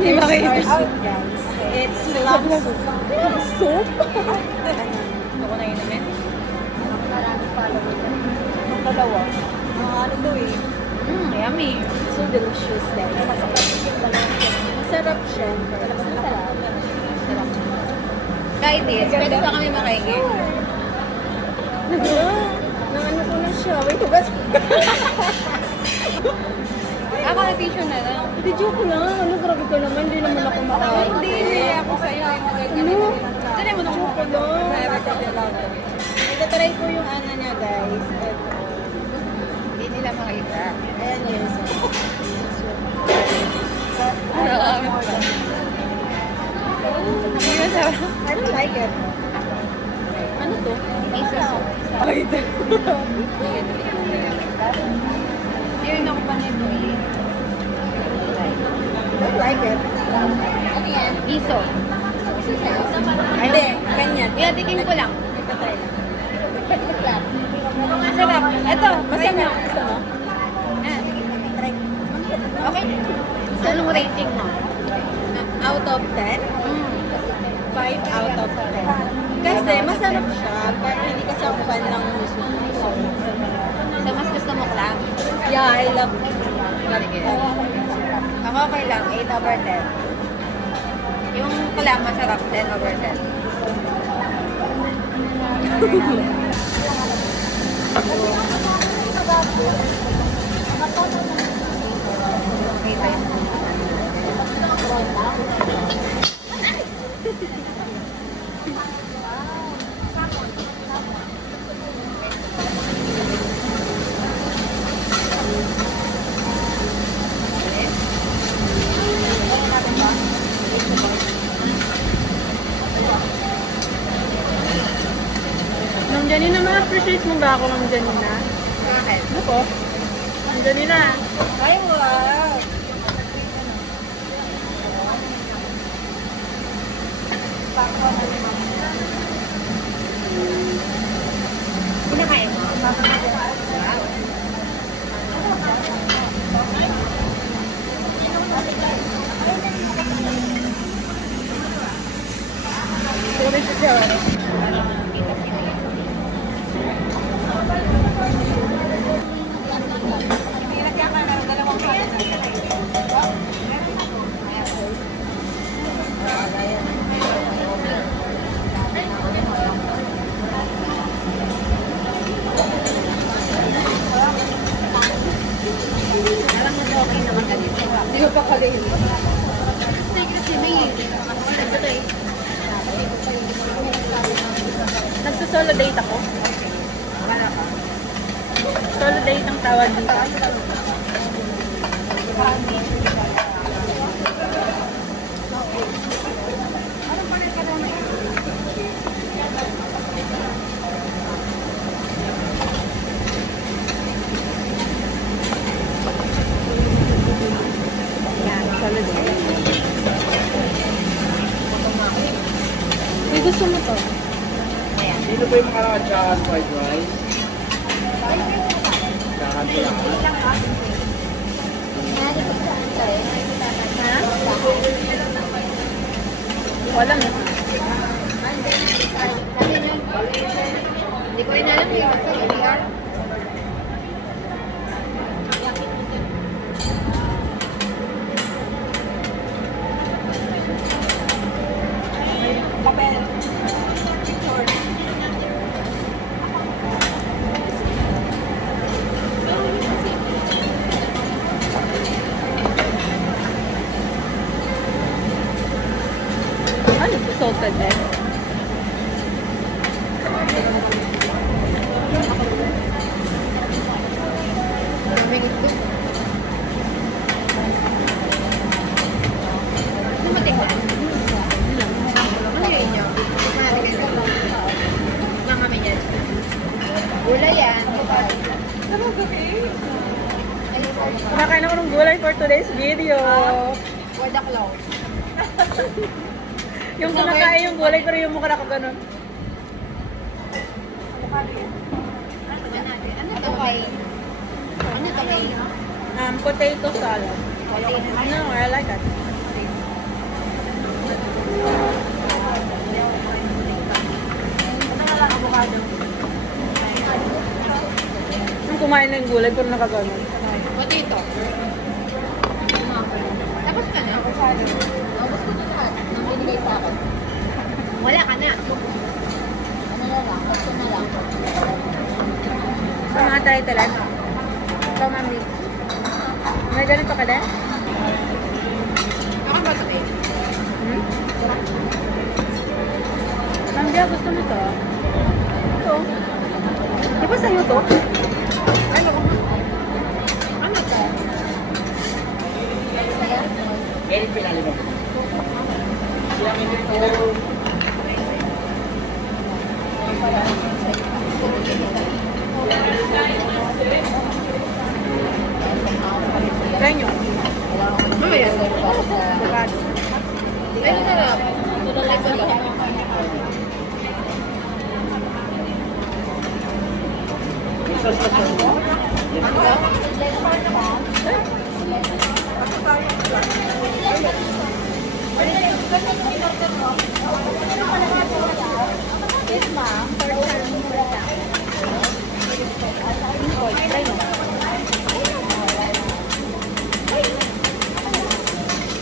Hindi ba kayo our ito? soup, guys. It's lamb soup. Lamb soup? Ano ko na inumin? Marami follower. Ang dalawa. Ano to eh. Yummy. So delicious din. Masarap siya. Masarap. Kahit this, pwede ba kami makaingin? Naano ko na siya. Wait, hugas. Ako na tissue na lang. Hindi, joke lang. Ano, grabe ka naman. Hindi naman ako makain. Hindi, ako sa'yo. Ano? Tara mo na Joke ko lang. Ito-try ko yung ano niya, guys. Ito. Hindi nila makita. Ayan yun. Hindi masarap. I don't like it. Ano to? Miso soup. Ay, Yun ako pa nito eh. I don't like it. Ano yan? Miso. Hindi, ganyan. Kaya tikin ko lang. Ito-try lang. Masarap. Ito, masarap. Gusto mo? Ah, Try. okay. Anong rating mo? Out of 10? 5 out of 10. Kasi masarap siya, pero hindi kasi ako fan ng muso. So, mas gusto mo clam? Yeah, I love it. Sige. Ako okay lang, 8 over 10. Yung clam masarap, 10 over 10. Okay tayo. Ma'am Janina, ma-appreciate mo ba ako, Ma'am Janina? Bakit? Ano po? Ma'am Janina. Ay, wow! Pinakain mo? Wow. Sorry po siya. Alam mo, okay naman ganito. Hindi ko pa kalihin. Kasi may ito eh. Nagsusolo date ako. Solo date ang tawag dito. Yan, solo date. May gusto mo to? Dito po yung mga tsaka fried rice. Tsaka lang. Ha? Wala na. Hindi ko rin alam eh. Kasi ADR. Papel. Ano? Salted egg. Dumating ba? Ano yun nyo? Mga kami dyan. Gulay yan. Kumakain ako ng gulay for today's video. For the clothes. Yung kumakain yung gulay, pero yung mukha ko ganun. Ano to kay? Ano to kay? Potato salad. Potato. No, I like it. kumain ng gulay, pero nakaganon. O dito. Tapos ka na? Tapos ko na lahat. Nang binigay sa akin. Wala ka na. Ano na lang? Gusto na lang. Sa mga tayo-talan. Ito, mami. May ganito ka din? Ako ba ito eh? Hmm? Nandiyan, gusto mo to? Ito. Di ba sa'yo to? Ano ko? Ano to? Very pinali mo. Try nyo. Ano yan? Bukado. Ay, ito na. Ito lang.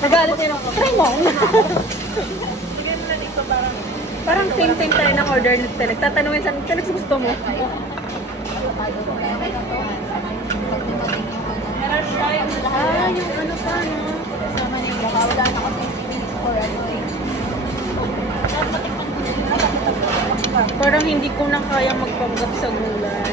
Nagalit nila. Try mo. Parang same tayo ng order ni Telex. Tatanungin sa Telex, gusto mo? Ah, yung ano pa, no? Kasama ni Baka. Wala na kasi for anything. Parang hindi ko na kaya magpanggap sa gulay.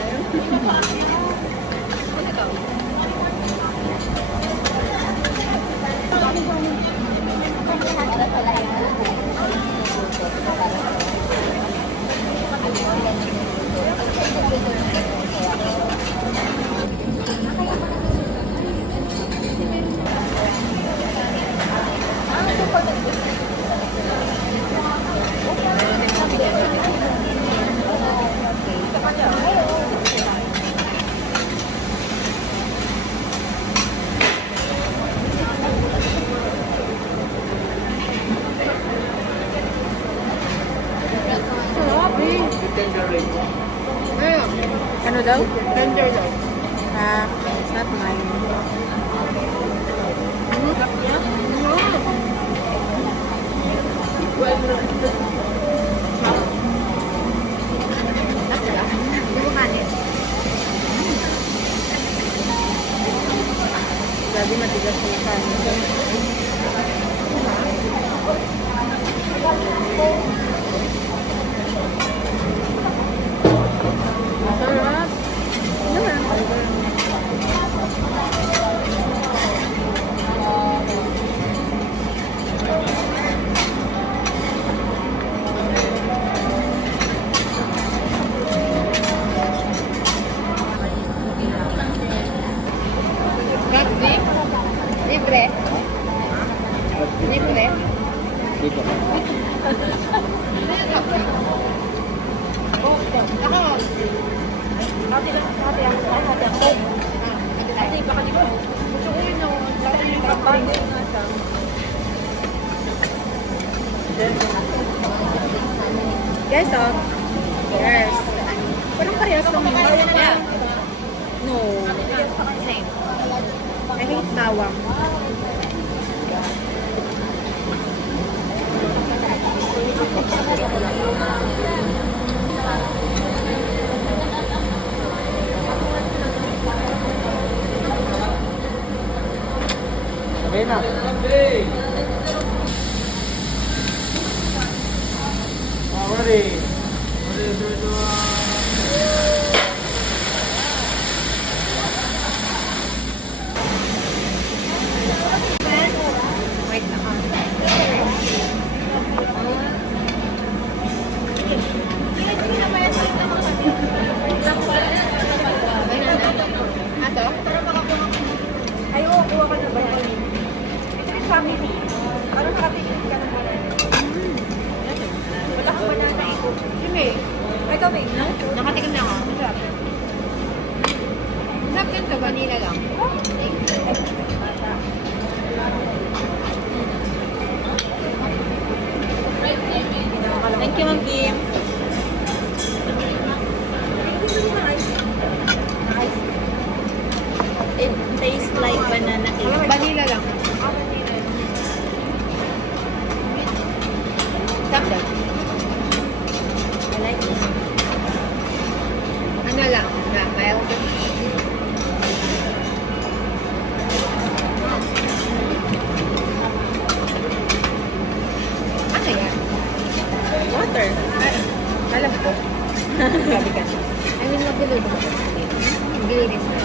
Ano daw? Tender lang. Ah, it's not mine. Bukanin. Grabe matigas yung kanin. Sarap. Got beef? Libre? Libre? Dito. Ako. Kasi baka di ko. Gusto ko yun yung kapatid na siya. Guys, oh. Yes. Parang parehas lang yun. Yeah. No. Same. I hate bawang. Okay na. Ready. Wait lang. Ato? Ay, oo, kuha ka na ba yan? Ito yung family. Parang nakatingin ka na ba? Wala kang banana ito. Sige. Ay, kami, no? Nakatikim na ako. Masarap. Masarap ganito, vanilla lang. Thank you, Ma'am Kim. Nice. Tastes like banana cake. Vanilla lang. Stop that. I like this. Ano lang? Na, mild. Ano yan? Water. Alam ko. Grabe ka. I mean, magulo ba? Gilinis na.